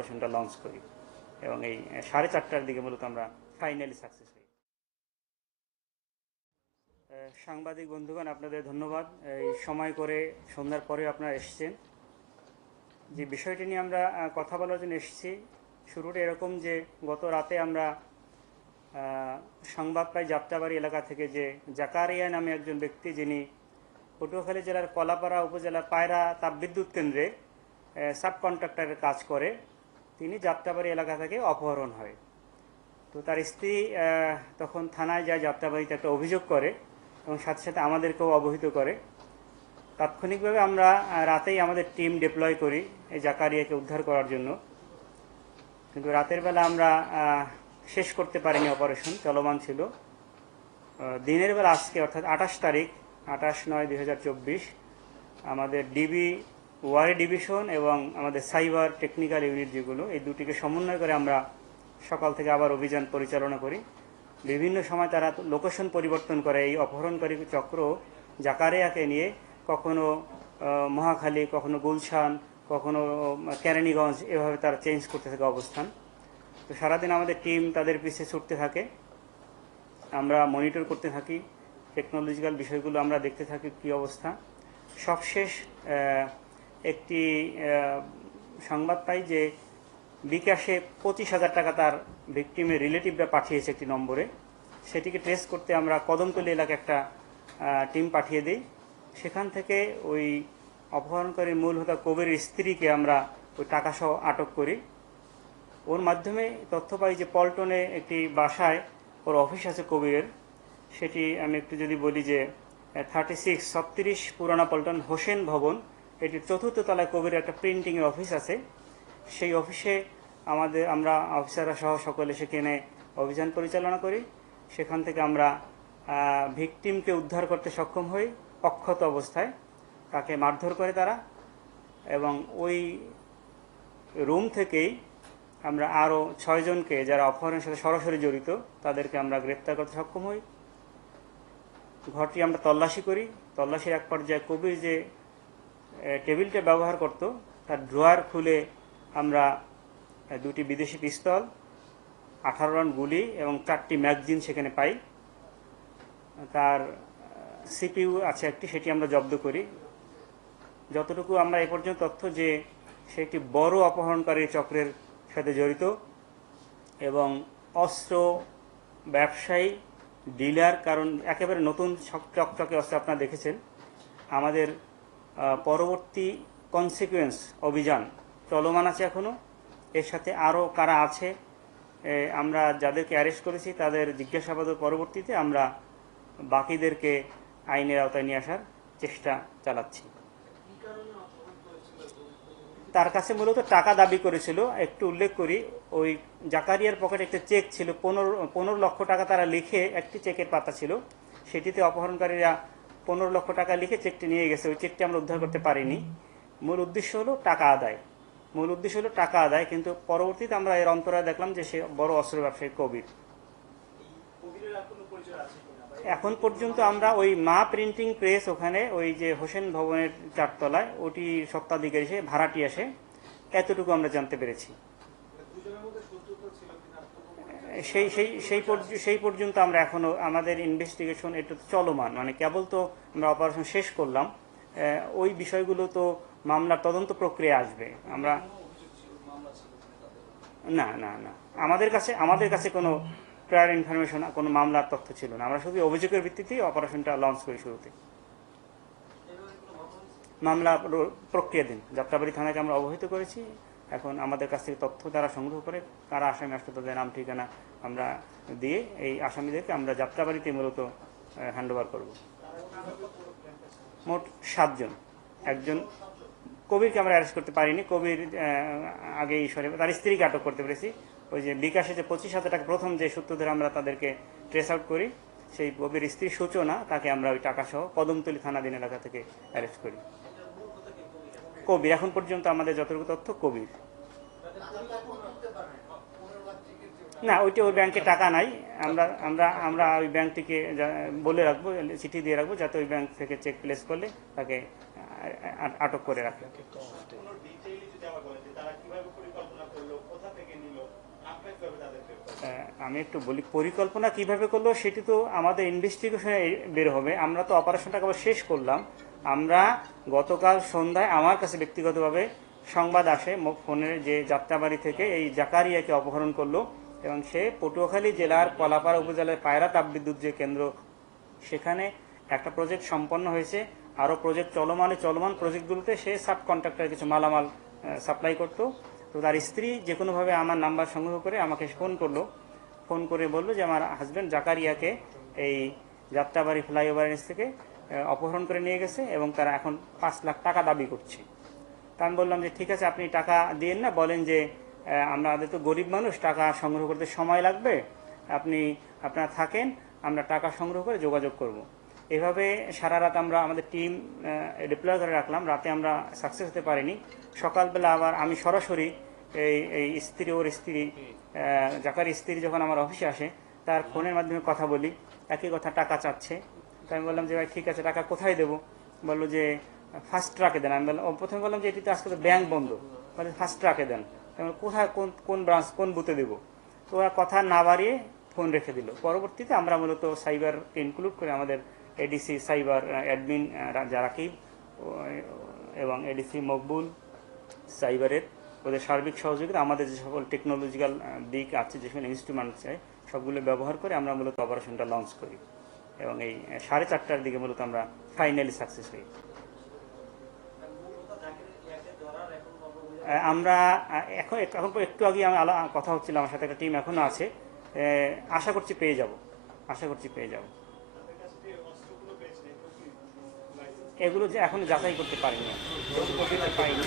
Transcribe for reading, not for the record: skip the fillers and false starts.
অপারেশনটা লঞ্চ করি এবং এই 4:30টার দিকে মূলত আমরা ফাইনালি সাকসেস হই। সাংবাদিক বন্ধুগণ, আপনাদের ধন্যবাদ। এই সময় করে সন্ধ্যার পরে আপনারা এসেছেন। যে বিষয়টি নিয়ে আমরা কথা বলার জন্য এসেছি, শুরুটা এরকম যে গত রাতে আমরা সংবাদ পাই যাত্রাবাড়ি এলাকা থেকে যে জাকারিয়া নামে একজন ব্যক্তি, যিনি পটুয়াখালী জেলার কলাপাড়া উপজেলার পায়রা তাপবিদ্যুৎ কেন্দ্রে সাব কন্ট্রাক্টরের কাজ করে, তিনি যাত্রাবাড়ি এলাকা থেকে অপহরণ হয়। তো তার স্ত্রী তখন থানায় যায়, যাত্রাবাড়িতে একটা অভিযোগ করে এবং সাথে সাথে আমাদেরকেও অবহিত করে। তাৎক্ষণিকভাবে আমরা রাতেই আমাদের টিম ডিপ্লয় করি এই জাকারিয়াকে উদ্ধার করার জন্য, কিন্তু রাতের বেলা আমরা শেষ করতে পারিনি, অপারেশন চলমান ছিল। দিনের বেলা আজকে অর্থাৎ 28 তারিখ, 28/9/2024 আমাদের ডিবি ওয়ারি ডিভিশন এবং আমাদের সাইবার টেকনিক্যাল ইউনিট যেগুলো, এই দুটিকে সমন্বয় করে আমরা সকাল থেকে আবার অভিযান পরিচালনা করি। বিভিন্ন সময় তারা লোকেশন পরিবর্তন করে। এই অপহরণকারী চক্র জাকারিয়াকে নিয়ে কখনো মহাখালী, কখনো গুলশান, কখনো কেরানীগঞ্জ, এভাবে তারা চেঞ্জ করতে থাকে অবস্থান। তো সারাদিন আমাদের টিম তাদের পিছিয়ে ছুটতে থাকে, আমরা মনিটর করতে থাকি, টেকনোলজিক্যাল বিষয়গুলো আমরা দেখতে থাকি কী অবস্থা। সবশেষ একটি সংবাদ পাই যে বিকাশে 25,000 টাকা তার ভিকটিমের রিলেটিভরা পাঠিয়েছে একটি নম্বরে। সেটিকে ট্রেস করতে আমরা কদমতলী এলাকায় একটা টিম পাঠিয়ে দিই। সেখান থেকে ওই অপহরণকারীর মূল হোতা কবিরের স্ত্রীকে আমরা ওই টাকাসহ আটক করি। ওর মাধ্যমে তথ্য পাই যে পল্টনে একটি বাসায় ওর অফিস আছে কবিরের। সেটি আমি একটু যদি বলি যে 36 পুরানা পল্টন হোসেন ভবন, এটির 4র্থ তলায় কবিরের একটা প্রিন্টিংয়ের অফিস আছে। সেই অফিসে আমরা অফিসাররা সহ সকলে সেখানে অভিযান পরিচালনা করি। সেখান থেকে আমরা ভিকটিমকে উদ্ধার করতে সক্ষম হই অক্ষত অবস্থায়। তাকে মারধর করে তারা, এবং ওই রুম থেকেই আমরা আরও 6 জনকে যারা অপহরণের সাথে সরাসরি জড়িত তাদেরকে আমরা গ্রেপ্তার করতে সক্ষম হই। ঘরটি আমরা তল্লাশি করি। তল্লাশির এক পর্যায়ে কবির যে টেবিলটা ব্যবহার করত তার ড্রয়ার খুলে আমরা 2টি বিদেশি পিস্তল, 18 রাউন্ড গুলি এবং 4টি ম্যাগজিন সেখানে পাই। তার সিপিইউ আছে একটি, সেটি আমরা জব্দ করি। যতটুকু আমরা এ পর্যন্ত তথ্য যে সে একটি বড় অপহরণকারী চক্রের সাথে জড়িত এবং অস্ত্র ব্যবসায়ী, ডিলার, কারণ একেবারে নতুন চকচকে অস্ত্র আপনারা দেখেছেন। আমাদের পরবর্তী কনসিকুয়েন্স অভিযান চলমান আছে এখনও। এর সাথে আরও কারা আছে, আমরা যাদেরকে অ্যারেস্ট করেছি তাদের জিজ্ঞাসাবাদের পরবর্তীতে আমরা বাকিদেরকে আইনের আওতায় নিয়ে আসার চেষ্টা চালাচ্ছি। তার কাছে মূলত টাকা দাবি করেছিল। একটু উল্লেখ করি, ওই জাকারিয়ার পকেটে একটা চেক ছিল, 15 লক্ষ টাকা তারা লিখে, একটি চেকের পাতা ছিল, সেটিতে অপহরণকারীরা 15 লক্ষ টাকা লিখে চেকটি নিয়ে গেছে। ওই চেকটি আমরা উদ্ধার করতে পারিনি। মূল উদ্দেশ্য হলো টাকা আদায়। কিন্তু পরবর্তীতে আমরা এর অন্তরায় দেখলাম যে সে বড় অস্ত্র ব্যবসায়ী কবির। এখন পর্যন্ত আমরা ওই মা প্রিন্টিং প্রেস, ওখানে ওই যে হোসেন ভবনের 4 তলায়, ওটি সত্ত্বাধিকারী সে ভাড়াটি আসে, এতটুকু আমরা জানতে পেরেছি। সেই পর্যন্ত আমরা এখনো আমাদের ইনভেস্টিগেশন এটা চলমান, মানে কেবল তো আমরা অপারেশন শেষ করলাম, ওই বিষয়গুলো তো মামলার তদন্ত প্রক্রিয়া আসবে। আমরা না আমাদের কাছে কোনো প্রায়র ইনফরমেশন, কোনো মামলার তথ্য ছিল না। আমরা শুধু অভিযোগের ভিত্তিতেই অপারেশনটা লঞ্চ করি। শুরুতে মামলা প্রক্রিয়াধীন, যাত্রাবাড়ি থানাকে আমরা অবহিত করেছি। এখন আমাদের কাছ থেকে তথ্য তারা সংগ্রহ করে কারা আসামি আসলে তাদের নাম ঠিকানা আমরা দিয়ে এই আসামিদেরকে আমরা যাত্রাবাড়িতে মূলত হ্যান্ডওভার করব। মোট 7 জন। একজন কবিরকে আমরা অ্যারেস্ট করতে পারিনি। কবির আগেই তার স্ত্রীকে আটক করতে পেরেছি। ওই যে বিকাশে যে 25,000 টাকা প্রথম যে সূত্র ধরে আমরা তাদেরকে ট্রেস আউট করি, সেই কবির স্ত্রী সূচনা, তাকে আমরা ওই টাকাসহ কদমতলী থানাধীন এলাকা থেকে অ্যারেস্ট করি। কবির এখন পর্যন্ত আমাদের যতটুকু তথ্য কবির। না, ওই ব্যাংকে টাকা নাই। আমরা ওই ব্যাংকটিকে বলে রাখবো, চিঠি দিয়ে রাখবো, যাতে ওই ব্যাংক থেকে চেক প্লেস করলে তাকে আটক করে রাখে। আমি একটু বলি, পরিকল্পনা কিভাবে করলো সেটি তো আমাদের ইনভেস্টিগেশনে বের হবে। আমরা তো অপারেশনটা আবার শেষ করলাম। আমরা গতকাল সন্ধ্যায় আমার কাছে ব্যক্তিগতভাবে সংবাদ আসে ফোনের যে যাত্রাবাড়ি থেকে এই জাকারিয়াকে অপহরণ করলো এবং সে পটুয়াখালী জেলার কলাপাড়া উপজেলার পায়রা তাপবিদ্যুৎ যে কেন্দ্র, সেখানে একটা প্রজেক্ট সম্পন্ন হয়েছে, আরও প্রজেক্ট চলমান প্রজেক্টগুলোতে সে সাব কন্ট্রাক্টর কিছু মালামাল সাপ্লাই করতো। তো তার স্ত্রী যে কোনোভাবে আমার নাম্বার সংগ্রহ করে আমাকে ফোন করে বললো যে আমার হাজব্যান্ড জাকারিয়াকে এই যাত্রাবাড়ি ফ্লাইওভার থেকে অপহরণ করে নিয়ে গেছে এবং তারা এখন 5 লাখ টাকা দাবি করছে। তা আমি বললাম যে ঠিক আছে, আপনি টাকা দিয়েন না, বলেন যে আমাদের তো গরিব মানুষ, টাকা সংগ্রহ করতে সময় লাগবে, আপনারা থাকেন, আমরা টাকা সংগ্রহ করে যোগাযোগ করব। এভাবে সারা রাত আমরা আমাদের টিম ডিপ্লয় করে রাখলাম। রাতে আমরা সাকসেস হতে পারিনি। সকালবেলা আবার আমি সরাসরি ওর স্ত্রী জাকারির স্ত্রী যখন আমার অফিসে আসে, তার ফোনের মাধ্যমে কথা বলি, একই কথা, টাকা চাচ্ছে। তাই আমি বললাম যে ভাই ঠিক আছে, টাকা কোথায় দেবো? বললো যে ফার্স্ট ট্রাকে দেন। আমি বললাম, প্রথমে বললাম যে এটি তো আজকে তো ব্যাংক বন্ধ, বলে ফার্স্ট ট্রাকে দেন। কোথায়, কোন ব্রাঞ্চ, কোন বুথে দেবো? তো ওরা কথা না বাড়িয়ে ফোন রেখে দিল। পরবর্তীতে আমরা মূলত সাইবারকে ইনক্লুড করে আমাদের এডিসি সাইবার অ্যাডমিন রাকিব এবং এডিসি মকবুল সাইবারের ওদের সার্বিক সহযোগিতা, আমাদের যে সকল টেকনোলজিক্যাল দিক আছে, যে সকল ইনস্ট্রুমেন্ট আছে, সবগুলো ব্যবহার করে আমরা মূলত অপারেশনটা লঞ্চ করি এবং এই 4:30টার দিকে মূলত আমরা ফাইনালি সাকসেস হই। আমরা এখন একটু আগে আমি কথা হচ্ছিল, আমার সাথে একটা টিম এখনো আছে, আশা করছি পেয়ে যাব। এগুলো যে এখন যাচাই করতে পারিনি, পাইনি।